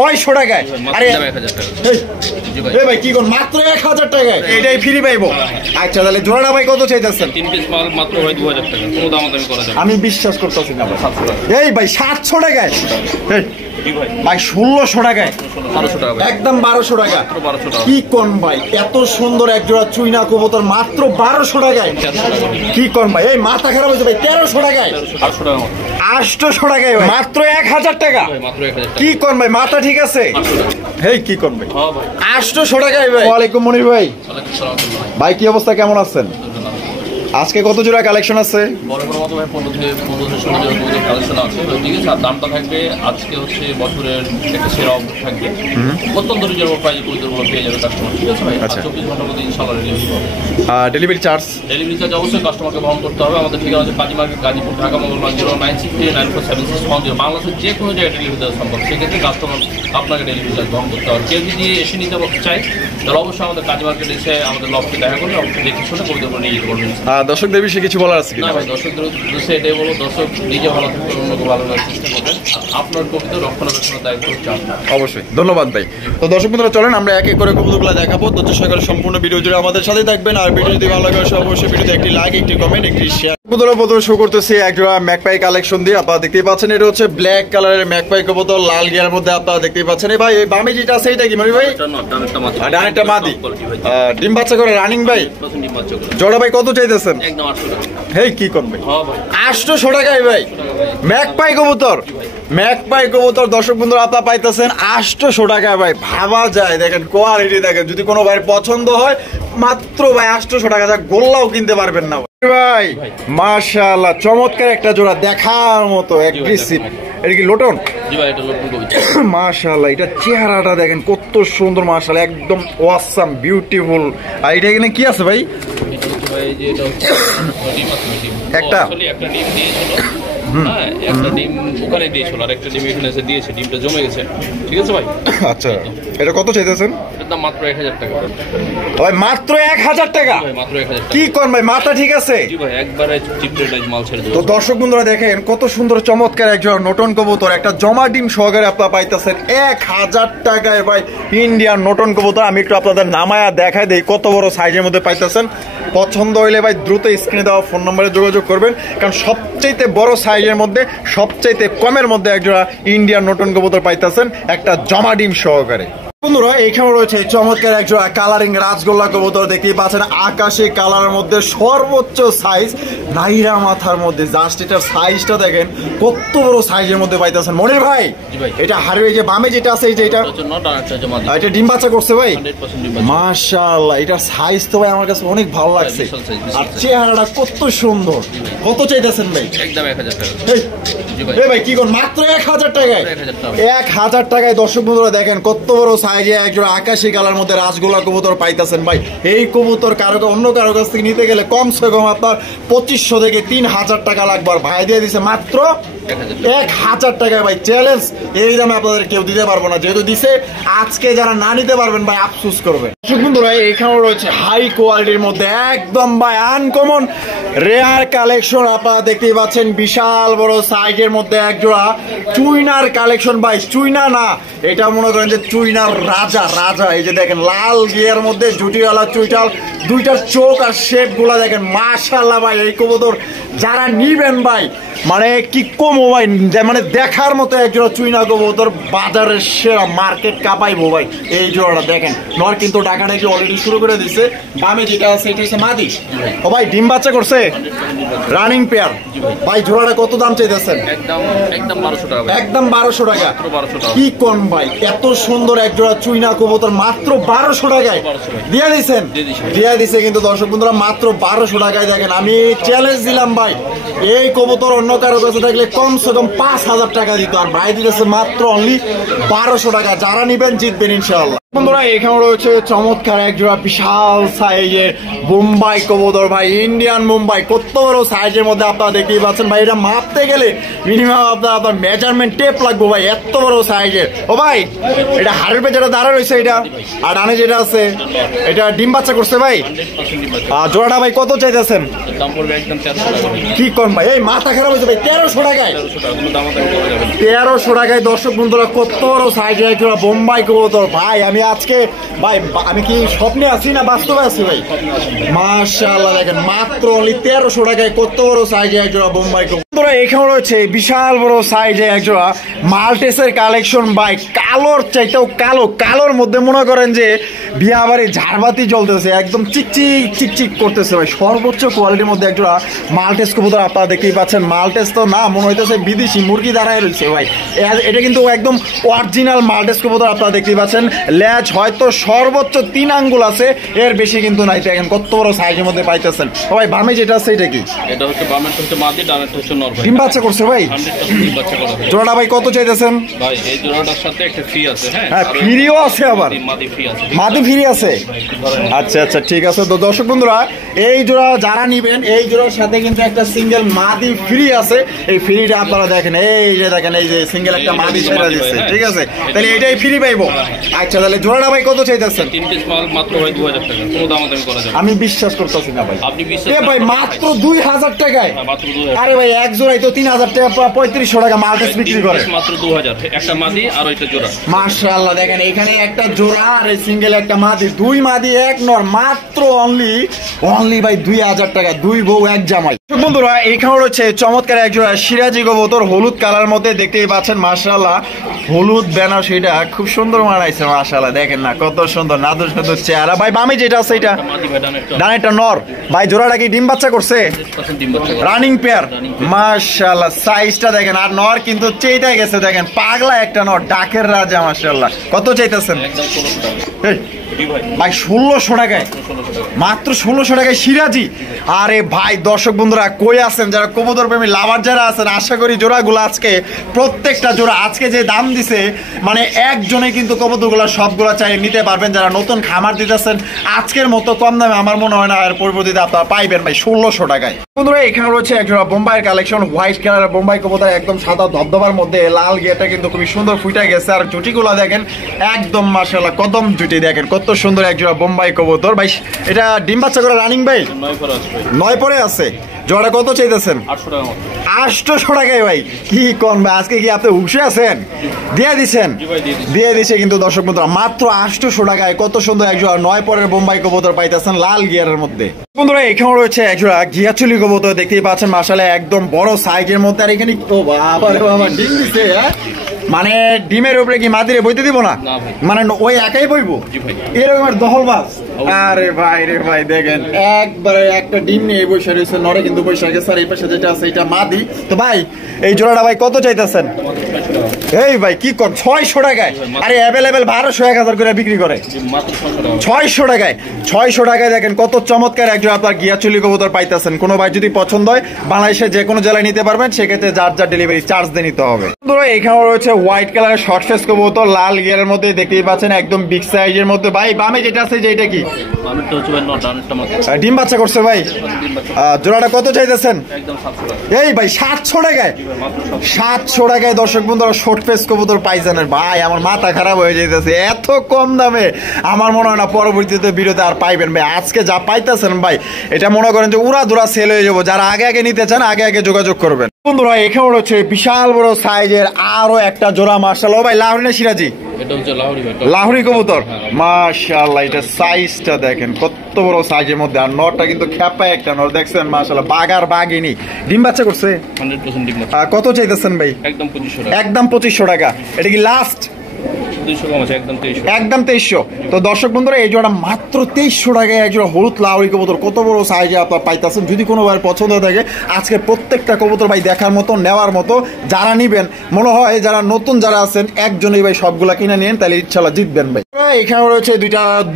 600 টাকায়। আরে ভাই কি কোন মাত্র 1000 টাকায় এটাই ফ্রি পাইবো? আচ্ছা তাহলে জোড়াটা ভাই কত চাইতেছেন? 3 পিস মাল মাত্র ভাই 2000 টাকা, কোনো দামাদামি করা যাবে? আমি বিশ্বাস করতেছি না ভাই। এই ভাই 700 টাকায় ভাই, 1600 টাকায়, 1200 টাকা একদম 1200 টাকা। 1200 টাকা কি কোন ভাই, এত সুন্দর এক জোড়া চুইনা কবুতর মাত্র 1200 টাকায়। কি কোন ভাই, এই মাথা খারাপ হয়েছে ভাই, 1300 টাকায়, 800 টাকা 800 টাকায় ভাই, মাত্র 1000 টাকা। মাত্র 1000 টাকা। কি কোন ভাই, মাথা ঠিক আছে? হেই কি কোন ভাই, হ্যাঁ ভাই 800 টাকায় ভাই। ওয়ালাইকুম মনির ভাই। ওয়ালাইকুম সালাম ভাই কি অবস্থা, কেমন আছেন? আজকে কত জোড়া কালেকশন আছে? বড় বড় মতো ভাই 15 থেকে 16 জোড়া কালেকশন আছে, ঠিক আছে। আর দামটা থাকবে আজকে হচ্ছে বছরের একটা সেরা অফার থাকবে, অত্যন্ত রিজনেবল প্রাইসে কবুতরগুলো পেয়ে যাবে কাস্টমার, ঠিক আছে ভাই। 24 ঘন্টার মধ্যে ইনশাআল্লাহ ডেলিভারি হবে। Delivery charge? ডেলিভারি চার্জ অবশ্যই কাস্টমারকে বহন করতে হবে। আমাদের ঠিকানা হচ্ছে কাজী মার্কেট, গাজীপুর, ঢাকা। মোবাইল 0963947610। বাংলাদেশের যে কোনো জায়গায় ডেলিভারি দেওয়া সম্ভব, সেক্ষেত্রে কাস্টমার আপনাকে ডেলিভারি চার্জ বহন করতে হবে। কেউ যদি এসে নিতে চায় তাহলে অবশ্যই আমাদের কাজী মার্কেটে এসে আমাদের লফটে দেখা করলে অবশ্যই দেখে শুনে কবুতরগুলো নিয়ে যেতে পারবেন। দর্শকদের বিষয়ে কিছু বলার আছে? না ভাই, দর্শকদের উদ্দেশ্যে এটাই বলো, দর্শক নিজে ভালো থাকবে, অন্যকে ভালো রাখার চেষ্টা করবেন। আপনার কবিতা রক্ষণাবেক্ষণের দায়িত্ব হচ্ছে আপনার। অবশ্যই, ধন্যবাদ ভাই। তো দর্শক বন্ধুরা চলেন আমরা এক এক করে কবুতরগুলো দেখাবো। তো চেষ্টা করে সম্পূর্ণ ভিডিও জুড়ে আমাদের সাথে থাকবেন। আর ভিডিও যদি ভালো লাগে অবশ্যই ভিডিওতে একটি লাইক, একটি কমেন্ট, একটি শেয়ার। কবুতরের প্রথমে শো করতেছি একজোড়া ম্যাকপাই কালেকশন দিয়ে। আপনারা দেখতেই পাচ্ছেন এটা হচ্ছে ব্ল্যাক কালারের ম্যাকপাই কবুতর, লাল গিয়ার মধ্যে। আপনারা দেখতেই পাচ্ছেন এই ভাই, এই বামে যেটা আছে এটা কি মনি ভাই? ডানেরটা মাদি, ডিম বাচ্চা করে রানিং ভাই। জোড়া ভাই কত চাইতেছেন? একদম 800 টাকা। হেই কি করবে, হ্যাঁ ভাই 800 টাকায় ভাই ম্যাকপাই কবুতর। ম্যাকপাই কবুতর দর্শক বন্ধুরা আপনারা পাইতেছেন 800 টাকায় ভাই। ভাবা যায়, দেখেন কোয়ালিটি দেখেন। যদি কোনো ভাইয়ের পছন্দ হয় মাত্র ভাই 800 টাকা, যা গোল্লাও কিনতে পারবেন না ভাই। মাশাআল্লাহ, চমৎকার একটা জোড়া, দেখার মতো অ্যাগ্রেসিভ। এটা কি লোটন? জি ভাই, এটা লোটন কবুতর। মাশাআল্লাহ, এটা চেহারাটা দেখেন কত সুন্দর, মাশাআল্লাহ একদম ওয়াসাম বিউটিফুল। আর এটা এখানে কি আছে ভাই? ভাই যে এটা হচ্ছে একটা একটা ডিম দিয়েছিল, হ্যাঁ একটা ডিম ওখানে দিয়েছিল, আর একটা ডিম এখানে এসে দিয়েছে, ডিমটা জমে গেছে, ঠিক আছে ভাই। আচ্ছা, এটা কত চাইতেছেন? এটার দাম মাত্র 1000 টাকা ভাই, মাত্র 1000 টাকা? ভাই মাত্র 1000 টাকা। কি কোন ভাই, মাথা ঠিক আছে? জি ভাই, একবারে চিপ রেট মাল ছেড়ে দেব। তো দর্শক বন্ধুরা দেখেন কত সুন্দর চমৎকার একজন নটন কবুতর, একটা জমা ডিম সহকারে আপনারা পাইতেছেন 1000 টাকায় ভাই। ইন্ডিয়ান নটন কবুতর। আমি একটু আপনাদের নামায়া দেখাই দেই কত বড় সাইজের মধ্যে পাইতেছেন। পছন্দ হইলে ভাই দ্রুত স্ক্রিনে দেওয়া ফোন নম্বরে যোগাযোগ করবেন, কারণ সবচাইতে বড় সাইজের মধ্যে সবচাইতে কমের মধ্যে একজোড়া ইন্ডিয়ান নটন কবুতর পাইতেছেন একটা জমা ডিম সহকারে। বন্ধুরা এখানে রয়েছে চমৎকার একজোড়া কালারিং রাজগোল্লা কবুতর, দেখতেই পাচ্ছেন আকাশি কালারের মধ্যে সর্বোচ্চ সাইজ, নাইরা মাথার মধ্যে। জাস্ট এটার সাইজটা দেখেন কত বড় সাইজের মধ্যে পাইতেছেন মনির ভাই। এটা হারিয়ে যে বামে যেটা আছে এটা এটা ডিম বাচ্চা করছে ভাই। মাশাআল্লাহ, এটার সাইজ তো ভাই আমার কাছে অনেক ভালো লাগছে, আর চেহারাটা কত সুন্দর। কত চাইতেছেন ভাই? একদম 1000 টাকা। এই ভাই কি কোন, মাত্র 1000 টাকায়? 1000 টাকায় দর্শক বন্ধুরা দেখেন কত বড় সাইজে একজোড়া আকাশি কালার মধ্যে রাজগোল্লা কবুতর পাইতেছেন ভাই। এই কবুতর অন্য কারো কাছ থেকে নিতে গেলে কমসে কম আপনার 2500 থেকে 3000 টাকা লাগবে, আর ভাই দিয়ে দিছে মাত্র 1000 টাকায় ভাই। চ্যালেঞ্জ, এই দামে আপনাদের কেউ দিতে পারবো না, যেহেতু দিছে আজকে যারা না নিতে পারবেন ভাই আফসোস করবে। বন্ধুরা এখানেও রয়েছে হাই কোয়ালিটির মধ্যে একদম ভাই আনকমন রেয়ার কালেকশন। আপনারা দেখতেই পাচ্ছেন বিশাল বড় সাইজের মধ্যে একজোড়া চুইনার কালেকশন ভাই। চুইনা না, এটা মনে করেন যে চুইনার রাজা। এই যে দেখেন লাল গিয়ার মধ্যে জুটিওয়ালা চুইটাল, দুইটার চোখ আর শেপ গুলা দেখেন। মাশাআল্লাহ ভাই, এই কবুতর যারা নিবেন ভাই মানে কি কমো ভাই, মানে দেখার মতো একজোড়া চুইনা কবুতর, বাজারের সেরা, মার্কেট কাঁপাইবো ভাই। এই জোড়াটা দেখেন, নর কিন্তু ডাকাটা কি অলরেডি শুরু করে দিচ্ছে। বামে যেটা আছে এটা হচ্ছে মাদি। ও ভাই ডিম বাচ্চা করছে, রানিং পেয়ার ভাই। জোড়াটা কত দাম চাইতেছেন? একদম 1200 টাকা। একদম 1200 টাকা? 1200 টাকা। কি কোন ভাই, এত সুন্দর একজোড়া চুইনা কবুতর মাত্র 1200 টাকায় দিয়ে দিচ্ছেন? দিয়ে দিচ্ছে কিন্তু দর্শক বন্ধুরা মাত্র 1200 টাকায়। দেখেন আমি চ্যালেঞ্জ দিলাম ভাই, এই কবুতর অন্য কারো কাছে থাকলে কমসে কম 5000 টাকা দিত, আর ভাই দিতেছে মাত্র অনলি 1200 টাকা। যারা নিবেন জিতবেন ইনশাআল্লাহ। বন্ধুরা এখানে রয়েছে চমৎকার এক জোড়া বিশাল সাইজের বোম্বাই কবুতর ভাই, ইন্ডিয়ান বোম্বাই। কত বড় সাইজের মধ্যে আপনারা দেখতেই পাচ্ছেন ভাই, এটা মাপতে গেলে মিনিমাম আপনার মেজারমেন্ট টেপ লাগবে ভাই, এত বড় সাইজের। ও ভাই এটা হাড়ের পে যেটা দাঁড়া রয়েছে এটা, আর ডানে যেটা আছে এটা ডিম বাচ্চা করছে ভাই। আর জোড়াটা ভাই কত চাইতেছেন? কি কোন ভাই, এই মাথা খারাপ হয়েছে ভাই, 1300 টাকায়। 1300 টাকায় দর্শক বন্ধুরা, কত বড় সাইজের এক জোড়া বোম্বাই কবুতর ভাই। আমি আজকে ভাই, আমি কি স্বপ্নে আছি না বাস্তবে আছি ভাই? মাশাআল্লাহ দেখেন, মাত্র অনলি 1300 টাকায় কত বড় সাইজে একজোড়া বোম্বাই কবুতর। এখানে রয়েছে বিশাল বড় সাইজে একজোড়া মাল্টেসের কালেকশন ভাই, কালোর চাইতেও কালো, কালোর মধ্যে মনে করেন যে বিয়া বাড়ি ঝাড়বাতি জ্বলতেছে, একদম চিকচিক চিকচিক করতেছে ভাই। সর্বোচ্চ কোয়ালিটির মধ্যে একজোড়া মাল্টেস কবুতর আপনারা দেখতেই পাচ্ছেন। মাল্টেস তো না, মনে হইতেছে বিদেশি মুরগি দাঁড়ায় রয়েছে ভাই। এটা কিন্তু একদম অরিজিনাল মাল্টেস কবুতর আপনারা দেখতেই পাচ্ছেন। ল্যাজ হয়তো সর্বোচ্চ 3 আঙ্গুল আছে, এর বেশি কিন্তু নাই। দেখেন কত বড় সাইজের মধ্যে পাইতেছেন ভাই। বামে যেটা আছে এটা কি? এটা হচ্ছে বামেরটা হচ্ছে মাদি, ডানেরটা হচ্ছে নর ভাই। ডিম বাচ্চা করছে ভাই? 100% ডিম বাচ্চা করা ভাই। জোড়াটা ভাই কত চাইতেছেন? ভাই এই জোড়াটার সাথে একটা ফ্রি আছে। হ্যাঁ ফ্রিও আছে, আবার মাদি ফ্রি আছে। মাদি ফ্রি আছে? আচ্ছা আচ্ছা ঠিক আছে। তো দর্শক বন্ধুরা এই জোড়া যারা নিবেন, এই জোড়ার সাথে কিন্তু একটা সিঙ্গেল মাদি ফ্রি আছে। এই ফ্রিটা আপনারা দেখেন, এই যে দেখেন, এই যে সিঙ্গেল একটা মাদি ছেড়ে দিচ্ছে, ঠিক আছে? তাহলে এটাই ফ্রি পাইবো। আচ্ছা তাহলে জোড়াটা ভাই কত চাইতেছেন? 3 পিস মাল মাত্র ভাই 2000 টাকা, কোনো দামাদামি করা যাবে। আমি বিশ্বাস করতেছি না ভাই। আপনি বিশ্বাস ভাই মাত্র 2000 টাকায়? মাত্র 2000। আরে ভাই এক জোড়াই তো 3000 টাকা, 3500 টাকা মাল্টেস বিক্রি করে। মাত্র 2000 একটা মাদি আর ওইটা জোড়া। মাশাআল্লাহ দেখেন, এখানে একটা জোড়া আর এই সিঙ্গেল একটা মাদি, 2 মাদি 1 নর, মাত্র অনলি ভাই 2000 টাকা, 2 বউ 1 জামাই। বন্ধুরা এখানে রয়েছে চমৎকার এক জোড়া সিরাজি কবুতর, হলুদ কালার মধ্যে দেখতেই পাচ্ছেন। মাশাআল্লাহ হলুদ ব্যানার, সেটা খুব সুন্দর মানাইছে মাশাআল্লাহ। দেখেন না কত সুন্দর নাদুর সুন্দর চেহারা ভাই। বামে যেটা আছে এটা ডানেরটা নর ভাই। জোড়াটা কি ডিম বাচ্চা করছে? Running pair. মাশাআল্লাহ সাইজটা দেখেন, আর নর কিন্তু চেইটা গেছে দেখেন, পাগলা একটা নর, ডাকের রাজা। মাশাআল্লাহ কত চাইতেছেন ভাই? 1600 টাকায়, মাত্র 1600 টাকায় সিরাজি। আরে ভাই দর্শক বন্ধুরা কই আছেন যারা কবুতর প্রেমী লাভার যারা আছেন, আশা করি জোড়াগুলো আজকে প্রত্যেকটা জোড়া আজকে যে দাম দিছে, মানে একজনে কিন্তু কবুতরগুলো সবগুলো চাই নিতে পারবেন। যারা নতুন খামার দিতেছেন আজকের মতো কম দামে আমার মনে হয় না আর পরবর্তীতে আপনারা পাইবেন ভাই 1600 টাকায়। বন্ধুরা এখানে রয়েছে এক জোড়া বোম্বাইয়ের কালেকশন, হোয়াইট কালারের বোম্বাই কবুতর, একদম সাদা ধবধবার মধ্যে লাল গিয়াটা কিন্তু খুবই সুন্দর ফুটে গেছে। আর জুটিগুলো দেখেন একদম মাশাআল্লাহ কদম জুটি, দেখেন কত সুন্দর এক জোড়া বোম্বাই কবুতর ভাই। এটা ডিম বাচ্চা করে রানিং ভাই? 9 পরে আছে। জোড়া কত চাইতেছেন? 800 টাকায় ভাই। কি কোন ভাই, আজকে কি আপনি উঠে আছেন? দিয়ে দিছে কিন্তু দর্শক বন্ধুরা মাত্র 800 টাকায় কত সুন্দর এক জোড়া 9 পরের বোম্বাই কবুতর পাইতেছেন লাল গিয়ারের মধ্যে। বন্ধুরা এখানে রয়েছে এক জোড়া ঘিয়াচুলি কবুতর, দেখতেই পাচ্ছেন মাশাআল্লাহ একদম বড় সাইজের মধ্যে। আর এখানে ও বাবা রে বাবা, ডিম দিছে। মানে ডিমের উপরে কি মাদিরে বইতে দিব না? মানে ওই একাই বইবো এরকম দহলবাজ? আরে ভাই রে ভাই দেখেন একবারে একটা ডিম নিয়ে বসে রয়েছে, নরে কিন্তু বসে গেছে। আর এই পাশে যেটা আছে এটা মাদি। তো ভাই এই জোড়াটা ভাই কত চাইতেছেন? এই ভাই কি কর 600 টাকায়? আরে অ্যাভেলেবেল 1200 1000 করে বিক্রি করে। 600 টাকায়, 600 টাকায় দেখেন কত চমৎকার একজন আপনার গিয়াচুলি কবুতর পাইতেছেন। কোনো ভাই যদি পছন্দ হয় বাংলাদেশের যে কোনো জেলায় নিতে পারবেন, সেক্ষেত্রে যার যার ডেলিভারি চার্জ দিয়ে নিতে হবে। এখানে রয়েছে হোয়াইট কালারের শর্ট ফেস কবুতর লাল গিয়ারের মধ্যে, দেখতেই পাচ্ছেন একদম বিগ সাইজের মধ্যে। ভাই বামে যেটা আছে যেটা কি? ডিম বাচ্চা করছে ভাই। জোড়াটা কত চাইতেছেন? এই ভাই 700 টাকায়? 700 টাকায় দর্শক বন্ধুরা শর্ট ফেস কবুতর পাইজানের ভাই। আমার মাথা খারাপ হয়ে যাইতেছে, এত কম দামে আমার মনে হয় না পরবর্তীতে ভিডিওতে আর পাইবেন ভাই। আজকে যা পাইতেছেন ভাই এটা মনে করেন যে উড়া দুরা সেল হয়ে যাবো। যারা আগে আগে নিতে চান আগে আগে যোগাযোগ করবেন। বন্ধুরা এখানে রয়েছে বিশাল বড় সাইজের আরো একটা জোড়া মাশাআল্লাহ ভাই। লাহোরি না সিরাজি? এটা হচ্ছে লাহোরি কবুতর। মাশাআল্লাহ এটা সাইজটা দেখেন কত বড় সাইজের মধ্যে। আর নরটা কিন্তু খ্যাপায় একটা নর, দেখছেন মাশাআল্লাহ বাগার বাগিনি। ডিম বাচ্চা করছে? 100% ডিম বাচ্চা। কত চাইতেছেন ভাই? একদম 2500 টাকা। একদম 2500 টাকা। এটা কি লাস্ট? 200 কম আছে, একদম 2300। একদম 2300। তো দর্শক বন্ধুরা এই জোড়া মাত্র 2300 টাকায় এক জোড়া হলুদ লাহোরি কবুতর কত বড় সাইজে আপনারা পাইতেছেন। যদি কোনো ভাই পছন্দ থাকে আজকে প্রত্যেকটা কবুতর ভাই দেখার মতো নেওয়ার মতো। যারা নিবেন মনে হয় যারা নতুন যারা আছেন একজনই ভাই সবগুলা কিনে নিন, তাহলে ইনশাআল্লাহ জিতবেন ভাই। এখানে রয়েছে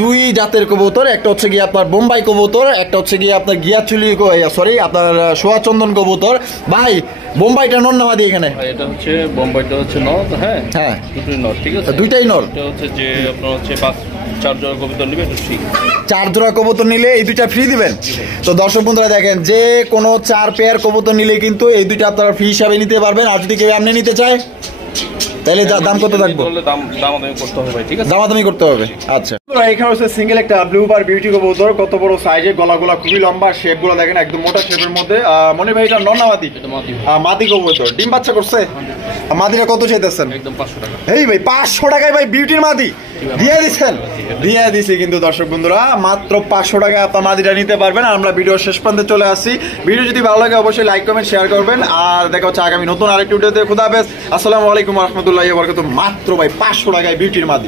দুই জাতের কবুতর, একটা হচ্ছে গিয়ে আপনার বোম্বাই কবুতর, একটা হচ্ছে গিয়ে আপনার গিয়াচুলি সরি আপনার সোয়াচন্দন কবুতর। ভাই বোম্বাইটা নর না মাদি এখানে? ভাই এটা হচ্ছে বোম্বাইটা হচ্ছে নর, হ্যাঁ হ্যাঁ দুটোই নর, ঠিক আছে দুইটাই নর। এটা হচ্ছে যে আপনার হচ্ছে 4 জোড়া কবুতর নেবে এটা ঠিক 4 জোড়া কবুতর নিলে এই দুইটা ফ্রি দিবেন। তো দর্শক বন্ধুরা দেখেন, যে কোনো 4 পেয়ার কবুতর নিলে কিন্তু এই দুইটা আপনারা ফ্রি হিসাবে নিতে পারবেন। আর যদি কেউ এমনি নিতে চায় তাহলে দাম কত থাকবে? দামাদামি করতে হবে ভাই, ঠিক আছে দামাদামি করতে হবে। আচ্ছা, এখানে হচ্ছে সিঙ্গেল একটা ব্লু বার বিউটি কবুতর, কত বড় সাইজের, গলাগুলা খুবই লম্বা, শেপ গুলো দেখেন একদম মোটা শেপের মধ্যে। মনির ভাই এটা নর না মাদি? এটা মাদি। মাদি কবুতর, ডিম বাচ্চা করছে? মাদিরা কত চাইতেছেন? একদম 500 টাকা। এই ভাই 500 টাকায় ভাই বিউটির মাদি দিয়ে দিচ্ছেন? দিয়ে দিছি কিন্তু দর্শক বন্ধুরা, মাত্র 500 টাকায় আপনার মাদিটা নিতে পারবেন। আর আমরা ভিডিও শেষ প্রান্তে চলে আসছি। ভিডিও যদি ভালো লাগে অবশ্যই লাইক কমেন্ট শেয়ার করবেন। আর দেখা হচ্ছে আগামী নতুন আরেকটি ভিডিওতে। খুদা হাফেজ, আসসালামু আলাইকুম ওয়া রাহমাতুল্লাহি ওয়া বারাকাতুহু। মাত্র ভাই 500 টাকায় বিউটির মাদি।